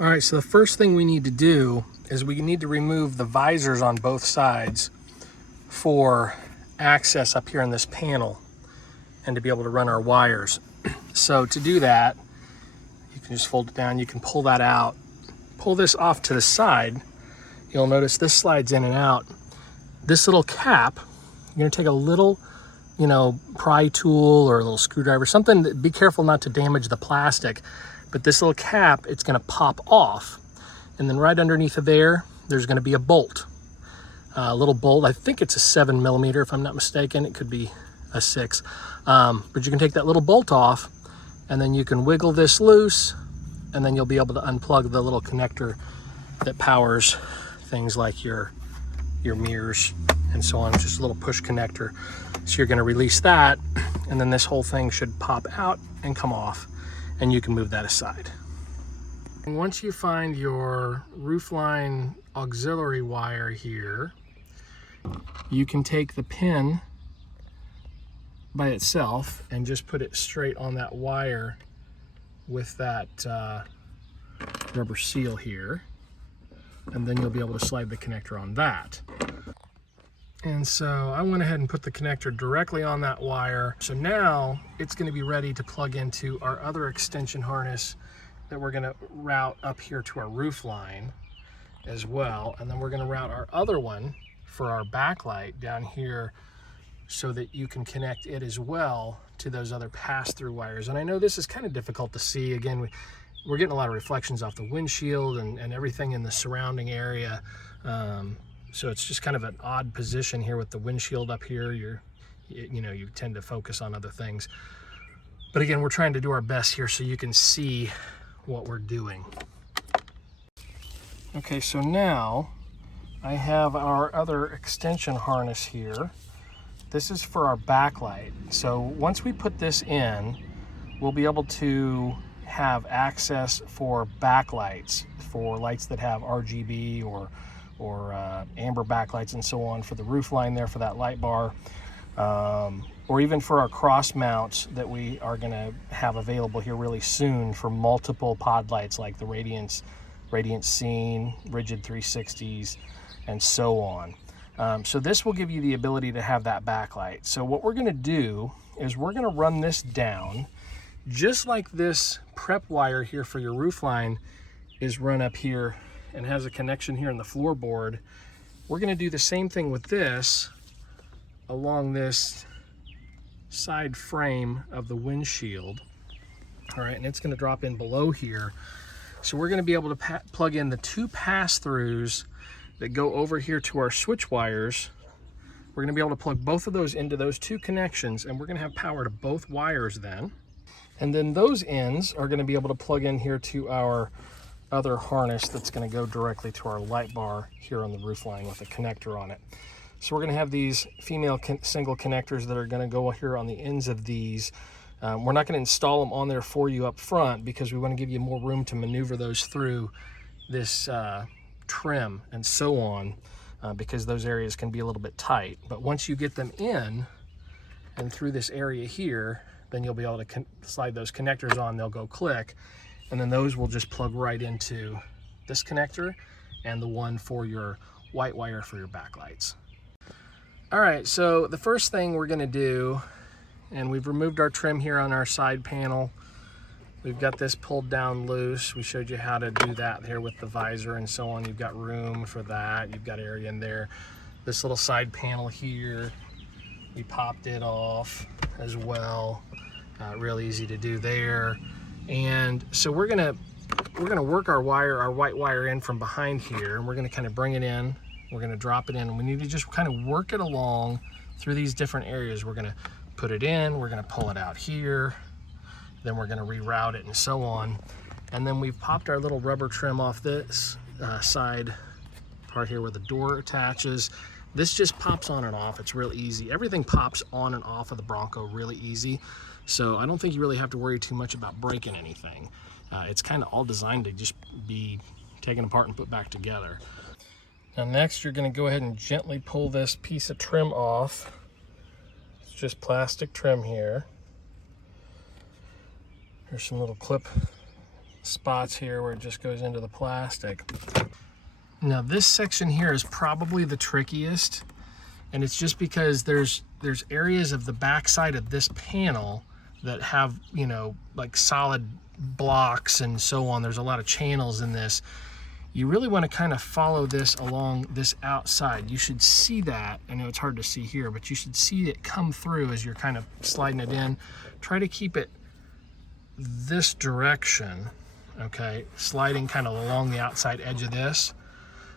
All right, so the first thing we need to do is we need to remove the visors on both sides for access up here in this panel and to be able to run our wires. So to do that, you can just fold it down, you can pull that out, pull this off to the side. You'll notice this slides in and out. This little cap, you're gonna take a little, pry tool or a little screwdriver, something, be careful not to damage the plastic. But this little cap, it's gonna pop off. And then right underneath of there, there's gonna be a bolt. A little bolt, I think it's a 7mm if I'm not mistaken. It could be a 6. But you can take that little bolt off and then you can wiggle this loose and then you'll be able to unplug the little connector that powers things like your mirrors and so on. It's just a little push connector. So you're gonna release that and then this whole thing should pop out and come off and you can move that aside. And once you find your roofline auxiliary wire here, you can take the pin by itself and just put it straight on that wire with that rubber seal here, and then you'll be able to slide the connector on that. And so I went ahead and put the connector directly on that wire. So now it's going to be ready to plug into our other extension harness that we're going to route up here to our roof line as well. And then we're going to route our other one for our backlight down here so that you can connect it as well to those other pass-through wires. And I know this is kind of difficult to see. Again, we're getting a lot of reflections off the windshield and everything in the surrounding area. So it's just kind of an odd position here with the windshield up here. You tend to focus on other things. But again, we're trying to do our best here so you can see what we're doing. Okay, so now I have our other extension harness here. This is for our backlight. So once we put this in, we'll be able to have access for backlights, for lights that have RGB or amber backlights and so on for the roof line there for that light bar, or even for our cross mounts that we are going to have available here really soon for multiple pod lights like the Radiant Scene, Rigid 360s, and so on. So this will give you the ability to have that backlight. So what we're going to do is we're going to run this down just like this prep wire here for your roof line is run up here and has a connection here in the floorboard. We're going to do the same thing with this along this side frame of the windshield. All right, and it's going to drop in below here. So we're going to be able to plug in the 2 pass-throughs that go over here to our switch wires. We're going to be able to plug both of those into those 2 connections, and we're going to have power to both wires then. And then those ends are going to be able to plug in here to our other harness that's going to go directly to our light bar here on the roof line with a connector on it. So we're going to have these female single connectors that are going to go here on the ends of these. We're not going to install them on there for you up front because we want to give you more room to maneuver those through this trim and so on, because those areas can be a little bit tight. But once you get them in and through this area here, then you'll be able to slide those connectors on, they'll go click, and then those will just plug right into this connector and the one for your white wire for your backlights. All right, so the first thing we're gonna do, and we've removed our trim here on our side panel. We've got this pulled down loose. We showed you how to do that here with the visor and so on. You've got room for that. You've got area in there. This little side panel here, we popped it off as well. Real easy to do there. And so we're gonna work our white wire in from behind here, and we're gonna kind of bring it in. We're gonna drop it in, and we need to just kind of work it along through these different areas. We're gonna put it in, we're gonna pull it out here, then we're gonna reroute it and so on. And then we've popped our little rubber trim off this side part here where the door attaches. This just pops on and off. It's real easy. Everything pops on and off of the Bronco really easy. So I don't think you really have to worry too much about breaking anything. It's kind of all designed to just be taken apart and put back together. Now next you're gonna go ahead and gently pull this piece of trim off. It's just plastic trim here. There's some little clip spots here where it just goes into the plastic. Now this section here is probably the trickiest, and it's just because there's areas of the back side of this panel that have, you know, like solid blocks and so on. There's a lot of channels in this. You really want to kind of follow this along this outside. You should see that. I know it's hard to see here, but you should see it come through as you're kind of sliding it in. Try to keep it this direction, okay? Sliding kind of along the outside edge of this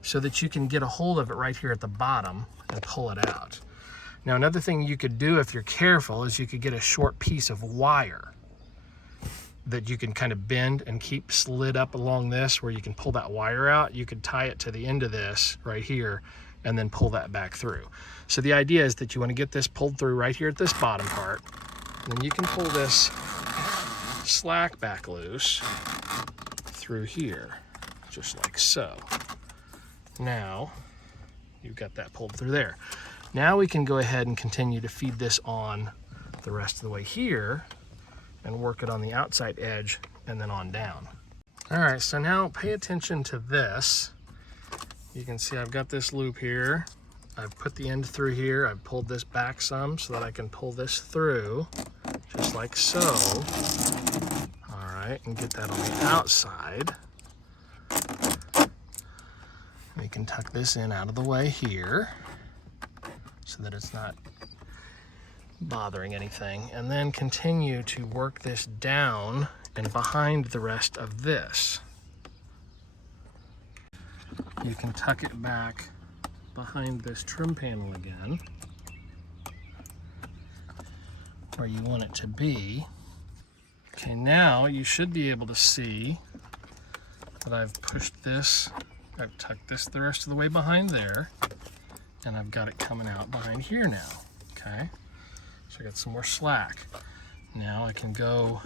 so that you can get a hold of it right here at the bottom and pull it out. Now, another thing you could do if you're careful is you could get a short piece of wire that you can kind of bend and keep slid up along this where you can pull that wire out. You could tie it to the end of this right here and then pull that back through. So the idea is that you want to get this pulled through right here at this bottom part. And then you can pull this slack back loose through here, just like so. Now, you've got that pulled through there. Now we can go ahead and continue to feed this on the rest of the way here and work it on the outside edge and then on down. All right, so now pay attention to this. You can see I've got this loop here. I've put the end through here. I've pulled this back some so that I can pull this through, just like so. All right, and get that on the outside. We can tuck this in out of the way here so that it's not bothering anything, and then continue to work this down and behind the rest of this. You can tuck it back behind this trim panel again where you want it to be. Okay, now you should be able to see that I've pushed this, I've tucked this the rest of the way behind there, and I've got it coming out behind here now, okay? So I got some more slack. Now I can go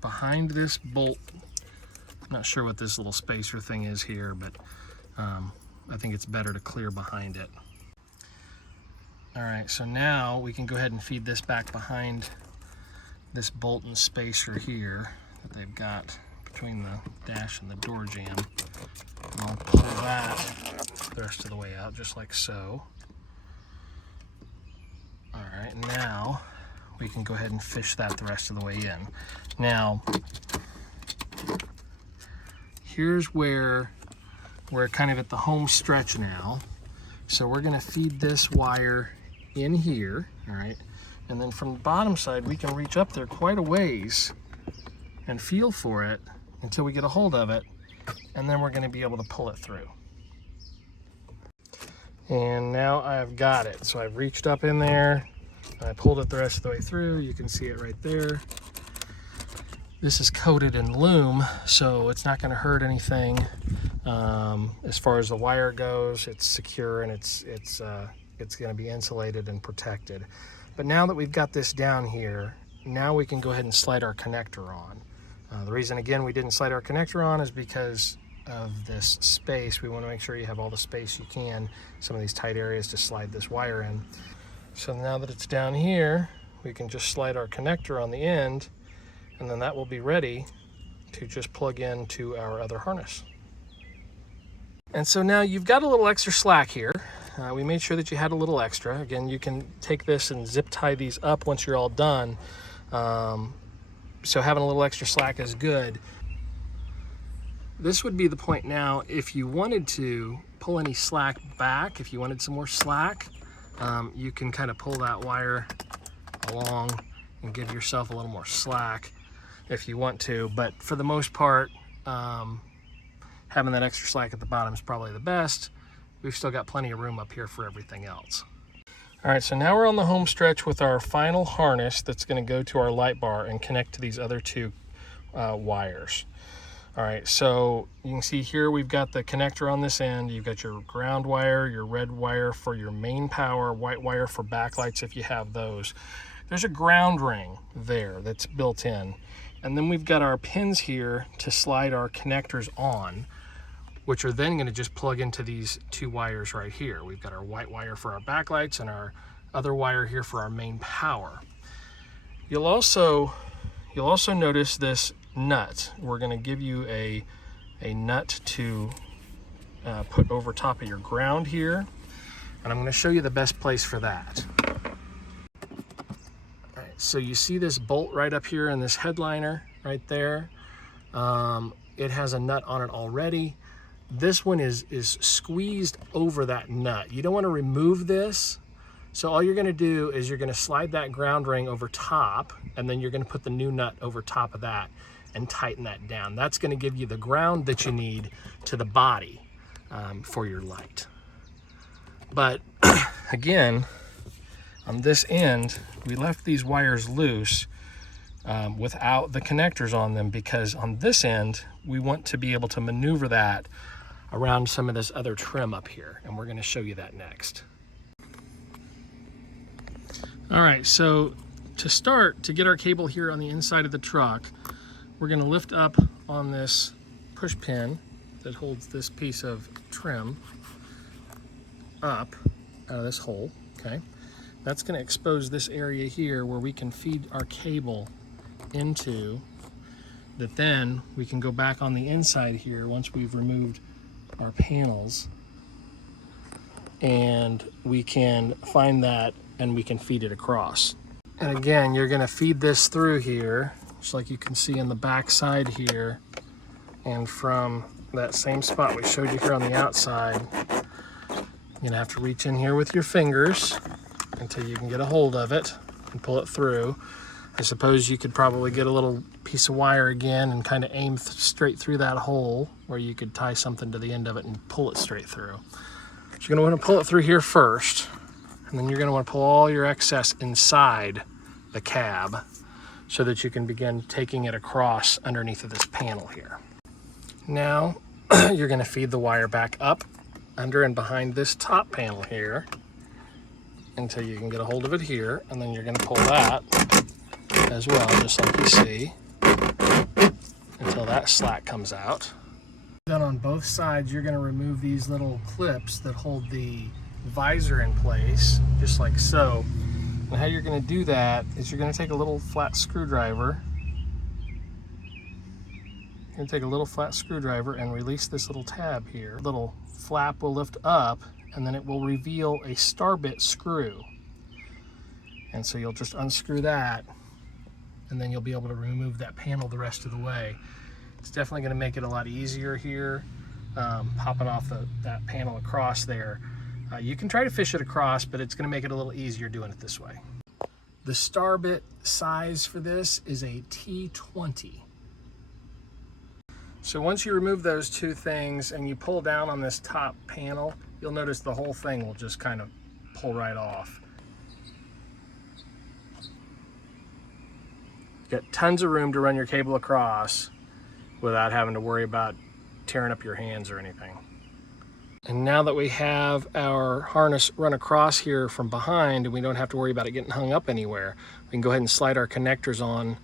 behind this bolt. I'm not sure what this little spacer thing is here, but I think it's better to clear behind it. All right, so now we can go ahead and feed this back behind this bolt and spacer here that they've got between the dash and the door jamb. And I'll pull that the rest of the way out, just like so. All right, now we can go ahead and fish that the rest of the way in. Now, here's where we're kind of at the home stretch now. So we're gonna feed this wire in here, all right? And then from the bottom side, we can reach up there quite a ways and feel for it until we get a hold of it. And then we're gonna be able to pull it through. And now I've got it. So I've reached up in there, and I pulled it the rest of the way through. You can see it right there. This is coated in loom, so it's not gonna hurt anything. As far as the wire goes, it's secure and it's gonna be insulated and protected. But now that we've got this down here, now we can go ahead and slide our connector on. The reason, again, we didn't slide our connector on is because of this space. We want to make sure you have all the space you can, some of these tight areas to slide this wire in. So now that it's down here, we can just slide our connector on the end, and then that will be ready to just plug into our other harness. And so now you've got a little extra slack here. We made sure that you had a little extra. Again, you can take this and zip tie these up once you're all done. So having a little extra slack is good. This would be the point now if you wanted to pull any slack back, if you wanted some more slack, you can kind of pull that wire along and give yourself a little more slack if you want to. But for the most part, having that extra slack at the bottom is probably the best. We've still got plenty of room up here for everything else. All right, so now we're on the home stretch with our final harness that's going to go to our light bar and connect to these other two wires. All right, so you can see here we've got the connector on this end. You've got your ground wire, your red wire for your main power, white wire for backlights if you have those. There's a ground ring there that's built in. And then we've got our pins here to slide our connectors on, which are then going to just plug into these two wires right here. We've got our white wire for our backlights and our other wire here for our main power. You'll also notice this nut. We're going to give you a nut to put over top of your ground here, and I'm going to show you the best place for that. All right, so you see this bolt right up here in this headliner right there. It has a nut on it already. This one is squeezed over that nut. You don't want to remove this. So all you're going to do is you're going to slide that ground ring over top, and then you're going to put the new nut over top of that and tighten that down. That's going to give you the ground that you need to the body for your light. But again, on this end, we left these wires loose without the connectors on them, because on this end, we want to be able to maneuver that around some of this other trim up here, and we're going to show you that next. All right, so to start, to get our cable here on the inside of the truck, we're going to lift up on this push pin that holds this piece of trim up out of this hole, okay? That's going to expose this area here where we can feed our cable into, that then we can go back on the inside here once we've removed our panels, and we can find that and we can feed it across. And again, you're going to feed this through here, just like you can see in the back side here, and from that same spot we showed you here on the outside, you're going to have to reach in here with your fingers until you can get a hold of it and pull it through. I suppose you could probably get a little piece of wire again and kind of aim straight through that hole where you could tie something to the end of it and pull it straight through. So you're going to want to pull it through here first, and then you're going to want to pull all your excess inside the cab so that you can begin taking it across underneath of this panel here. Now you're going to feed the wire back up under and behind this top panel here until you can get a hold of it here, and then you're going to pull that as well, just like you see, until that slack comes out. Then on both sides, you're going to remove these little clips that hold the visor in place, just like so. And how you're going to do that is you're going to take a little flat screwdriver. You're going to take a little flat screwdriver and release this little tab here. Little flap will lift up, and then it will reveal a star bit screw. And so you'll just unscrew that, and then you'll be able to remove that panel the rest of the way. It's definitely going to make it a lot easier here, popping off that panel across there. You can try to fish it across, but it's going to make it a little easier doing it this way. The star bit size for this is a T20. So once you remove those two things and you pull down on this top panel, you'll notice the whole thing will just kind of pull right off. You've got tons of room to run your cable across without having to worry about tearing up your hands or anything. And now that we have our harness run across here from behind and we don't have to worry about it getting hung up anywhere, we can go ahead and slide our connectors on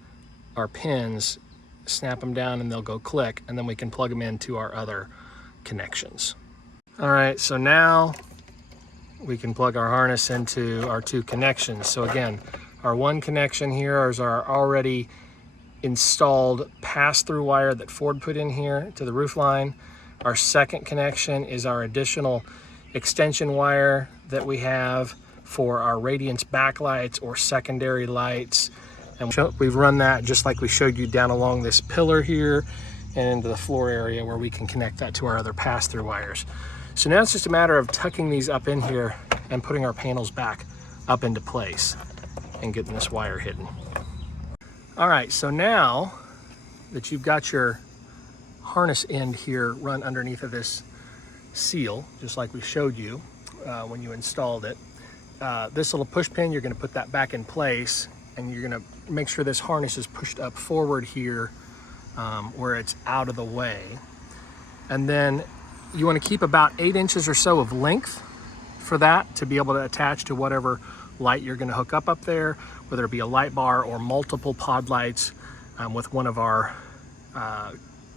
our pins, snap them down, and they'll go click, and then we can plug them into our other connections. All right, so now we can plug our harness into our two connections. So again, our one connection here is our already installed pass-through wire that Ford put in here to the roof line. Our second connection is our additional extension wire that we have for our radiance backlights or secondary lights. And we've run that just like we showed you down along this pillar here and into the floor area where we can connect that to our other pass-through wires. So now it's just a matter of tucking these up in here and putting our panels back up into place and getting this wire hidden. All right, so now that you've got your harness end here run underneath of this seal, just like we showed you when you installed it, this little push pin, you're going to put that back in place, and you're going to make sure this harness is pushed up forward here where it's out of the way. And then you want to keep about 8 inches or so of length for that to be able to attach to whatever light you're going to hook up there, whether it be a light bar or multiple pod lights with one of our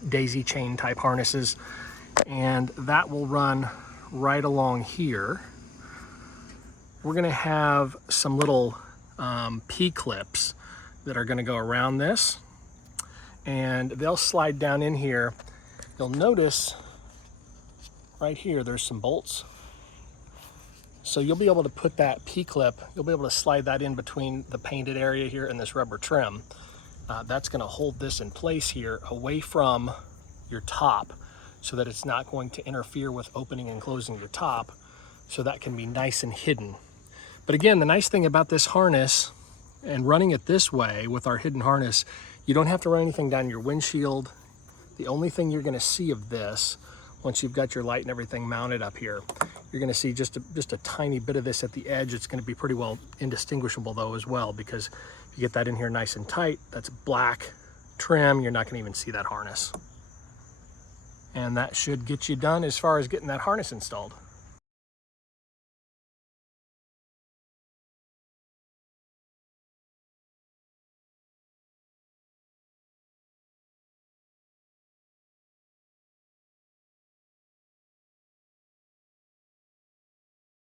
daisy chain type harnesses. And that will run right along here. We're going to have some little P-clips that are going to go around this, and they'll slide down in here. You'll notice right here, there's some bolts. So you'll be able to put that P-clip, you'll be able to slide that in between the painted area here and this rubber trim. That's gonna hold this in place here away from your top so that it's not going to interfere with opening and closing your top, so that can be nice and hidden. But again, the nice thing about this harness and running it this way with our hidden harness, you don't have to run anything down your windshield. The only thing you're gonna see of this, once you've got your light and everything mounted up here, you're gonna see just a tiny bit of this at the edge. It's gonna be pretty well indistinguishable though as well, because if you get that in here nice and tight, that's black trim, you're not gonna even see that harness. And that should get you done as far as getting that harness installed.